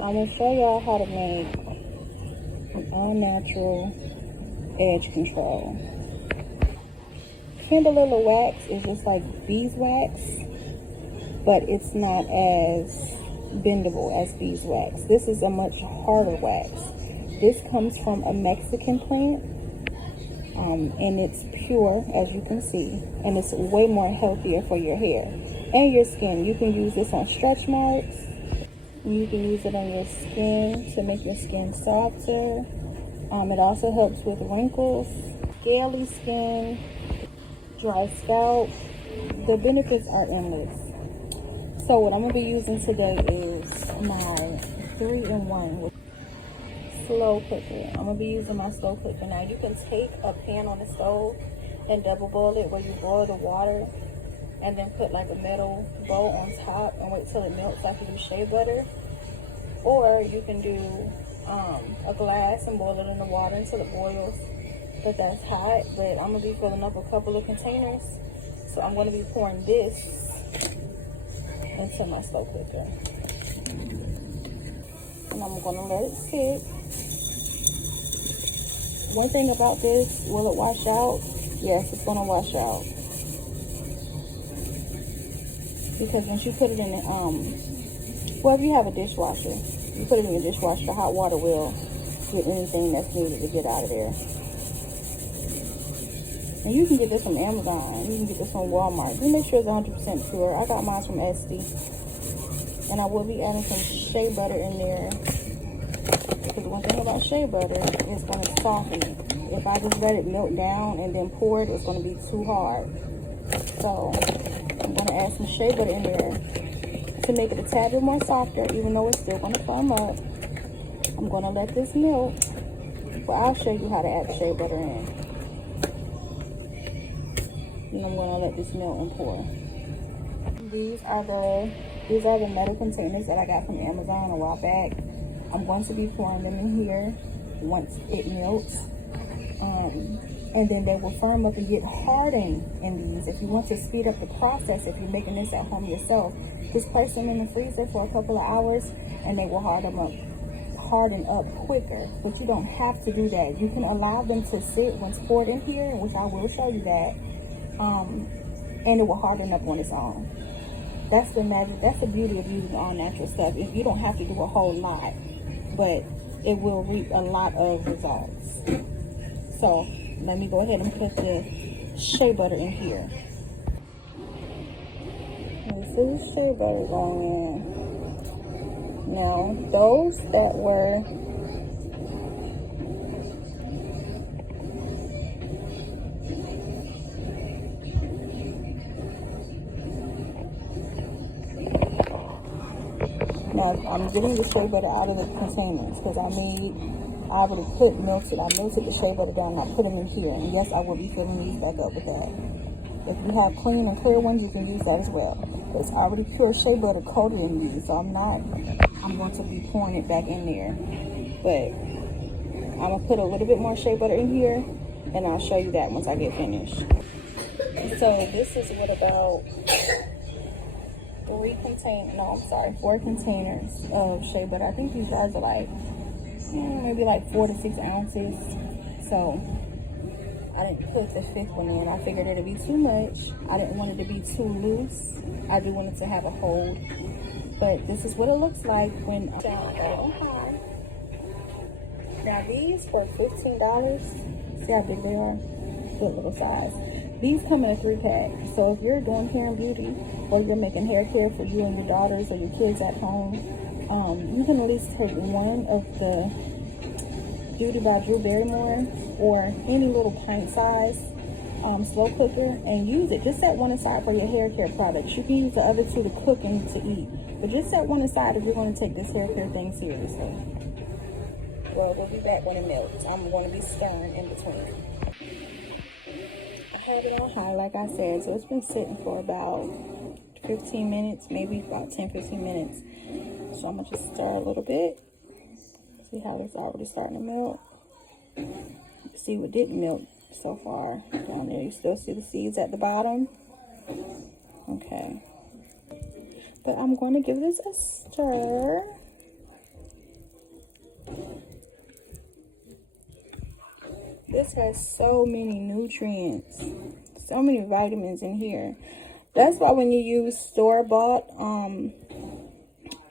So I'm gonna show y'all how to make an all-natural edge control. Candelilla wax is just like beeswax, but it's not as bendable as beeswax. This is a much harder wax. This comes from a Mexican plant, and it's pure, as you can see, and it's way more healthier for your hair and your skin. You can use this on stretch marks. You can use it on your skin to make your skin softer. It also helps with wrinkles, scaly skin, dry scalp. The benefits are endless. So what I'm going to be using today is my 3-in-1 slow cooker. I'm going to be using my slow cooker. Now you can take a pan on the stove and double boil it, where you boil the water and then put like a metal bowl on top and wait till it melts like you do shea butter. Or you can do a glass and boil it in the water until it boils, but that's hot. But I'm going to be filling up a couple of containers, so I'm going to be pouring this into my slow cooker. And I'm going to let it sit. One thing about this, will it wash out? Yes, it's going to wash out. Because once you put it in the, well, if you have a dishwasher, you put it in your dishwasher, the hot water will get anything that's needed to get out of there. And you can get this from Amazon. You can get this from Walmart. Just make sure it's 100% pure. I got mine from Esty. And I will be adding some shea butter in there. Because one thing about shea butter is going to soften it. If I just let it melt down and then pour it, it's going to be too hard. So I'm going to add some shea butter in there to make it a tad bit more softer, even though it's still going to firm up. I'm going to let this melt, but I'll show you how to add the shea butter in. And I'm going to let this melt and pour. These are the metal containers that I got from Amazon a while back. I'm going to be pouring them in here once it melts. And then they will firm up and get hardened in these. If you want to speed up the process, if you're making this at home yourself, just place them in the freezer for a couple of hours and they will harden up quicker. But you don't have to do that. You can allow them to sit once poured in here, which I will show you that, and it will harden up on its own. That's the magic. That's the beauty of using all natural stuff. You don't have to do a whole lot, but it will reap a lot of results. So let me go ahead and put the shea butter in here. This is shea butter going in. Now, those that were now I'm getting the shea butter out of the containers because I already melted the shea butter down and I put them in here. And yes, I will be filling these back up with that. If you have clean and clear ones, you can use that as well. But it's already pure shea butter coated in these, so I'm going to be pouring it back in there. But I'm going to put a little bit more shea butter in here, and I'll show you that once I get finished. So this is what about 4 containers of shea butter. I think these jars are like maybe like 4 to 6 ounces. So I didn't put the 5th one in. I figured it'd be too much. I didn't want it to be too loose. I do want it to have a hold. But this is what it looks like when down on high. Now these were $15. See how big they are? Good little size. These come in a 3-pack. So if you're doing hair and beauty, or you're making hair care for you and your daughters or your kids at home, you can at least take one of the Beauty by Drew Barrymore or any little pint size slow cooker and use it. Just set one aside for your hair care products. You can use the other 2 to cook and to eat, but just set one aside if you're going to take this hair care thing seriously. Well, we'll be back when it melts. I'm going to be stirring in between. I have it on high, like I said, so it's been sitting for about 15 minutes, maybe about 10-15 minutes. So I'm gonna just stir a little bit. See how it's already starting to melt. See what didn't melt so far down there. You still see the seeds at the bottom. Okay, but I'm going to give this a stir. This has so many nutrients, so many vitamins in here. That's why when you use store-bought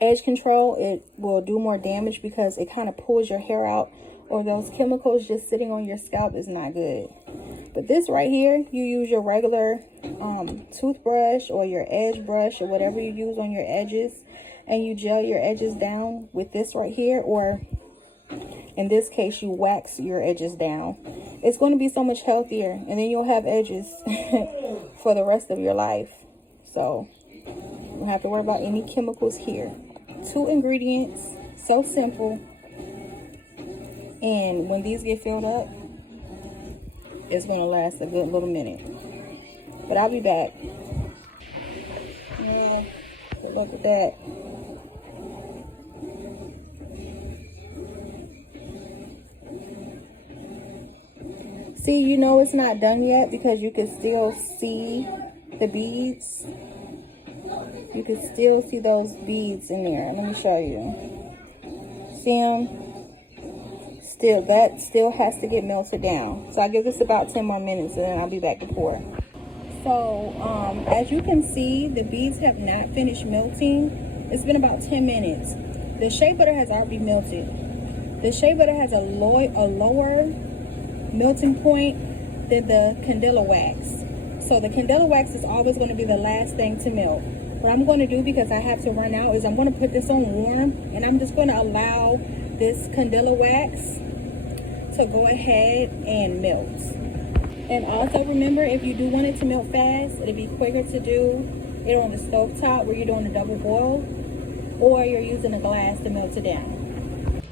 edge control, it will do more damage because it kind of pulls your hair out, or those chemicals just sitting on your scalp is not good. But this right here, you use your regular toothbrush or your edge brush or whatever you use on your edges, and you gel your edges down with this right here, or in this case, you wax your edges down. It's going to be so much healthier, and then you'll have edges for the rest of your life. So you don't have to worry about any chemicals here. 2 ingredients, so simple. And when these get filled up, it's going to last a good little minute. But I'll be back. Yeah, good luck with that. See, you know it's not done yet because you can still see the beads. You can still see those beads in there. Let me show you. See them? Still, that still has to get melted down. So I give this about 10 more minutes and then I'll be back to pour. So, as you can see, the beads have not finished melting. It's been about 10 minutes. The shea butter has already melted. The shea butter has a lower melting point than the candela wax. So the candela wax is always going to be the last thing to melt. What I'm going to do, because I have to run out, is I'm going to put this on warm, and I'm just going to allow this candela wax to go ahead and melt. And also remember, if you do want it to melt fast, it'll be quicker to do it on the stove top where you're doing a double boil, or you're using a glass to melt it down.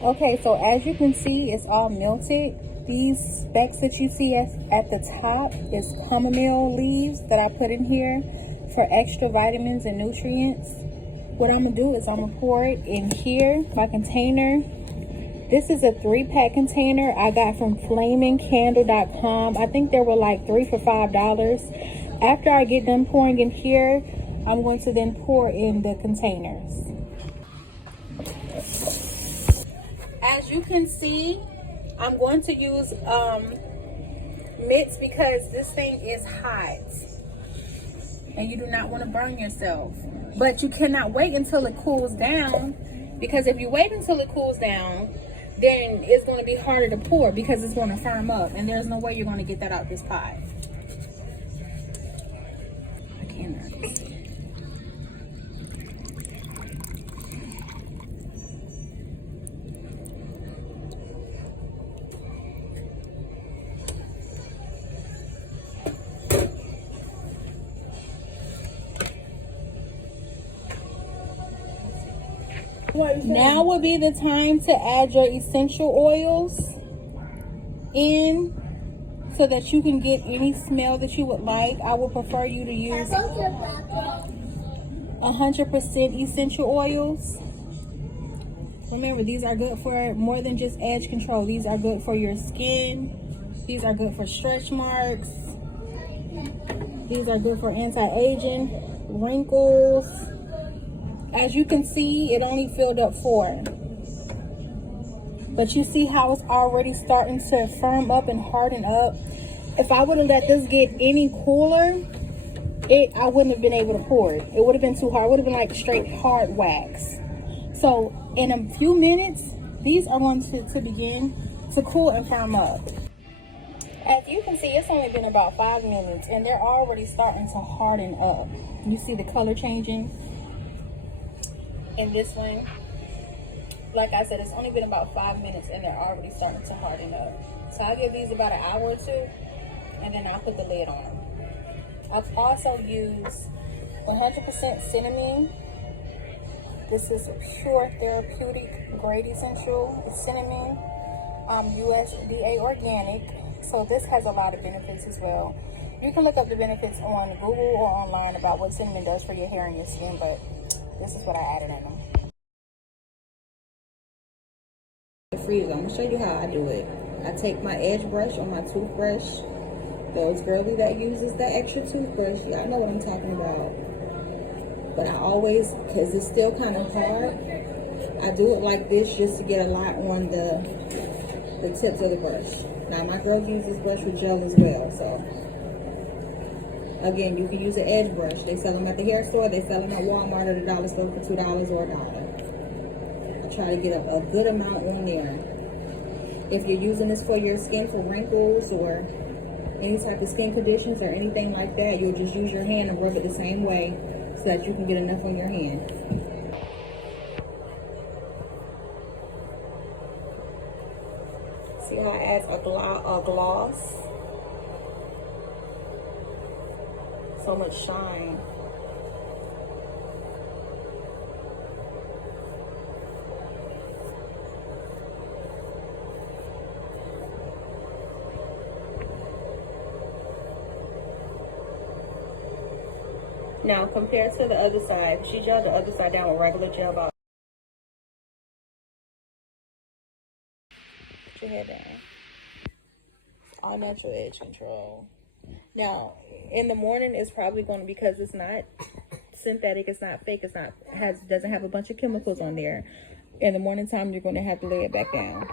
Okay, so as you can see, it's all melted. These specks that you see at the top is chamomile leaves that I put in here for extra vitamins and nutrients. What I'm gonna do is I'm gonna pour it in here, my container. This is a 3-pack container I got from flamingcandle.com. I think they were like 3 for $5. After I get done pouring in here, I'm going to then pour in the containers. As you can see, I'm going to use mitts because this thing is hot and you do not want to burn yourself. But you cannot wait until it cools down, because if you wait until it cools down, then it's going to be harder to pour because it's going to firm up, and there's no way you're going to get that out this pot. I cannot. Now would be the time to add your essential oils in so that you can get any smell that you would like. I would prefer you to use 100% essential oils. Remember, these are good for more than just edge control. These are good for your skin. These are good for stretch marks. These are good for anti-aging, wrinkles. As you can see, it only filled up 4. But you see how it's already starting to firm up and harden up. If I would have let this get any cooler, I wouldn't have been able to pour it. It would have been too hard. It would have been like straight hard wax. So in a few minutes, these are going to begin to cool and firm up. As you can see, it's only been about 5 minutes and they're already starting to harden up. You see the color changing in this one. Like I said, it's only been about 5 minutes and they're already starting to harden up. So I'll give these about an hour or 2 and then I'll put the lid on. I've also used 100% cinnamon. This is pure therapeutic grade essential. It's cinnamon, USDA organic. So this has a lot of benefits as well. You can look up the benefits on Google or online about what cinnamon does for your hair and your skin, but this is what I added in them. The freezer. I'm gonna show you how I do it. I take my edge brush on my toothbrush. Those girly that uses the extra toothbrush, y'all know what I'm talking about. But I always, because it's still kind of hard, I do it like this just to get a lot on the the tips of the brush. Now my girl uses this brush with gel as well, so again, you can use an edge brush. They sell them at the hair store, they sell them at Walmart or the dollar store for $2 or $1. I try to get a good amount on there. If you're using this for your skin for wrinkles or any type of skin conditions or anything like that, you'll just use your hand and rub it the same way so that you can get enough on your hand. See how it adds a gloss? So much shine. Now compared to the other side, she gelled the other side down with regular gel ball. Put your head down. All natural edge control. Now, in the morning, it's probably going to, because it's not synthetic, it's not fake, it's not doesn't have a bunch of chemicals on there. In the morning time, you're going to have to lay it back down.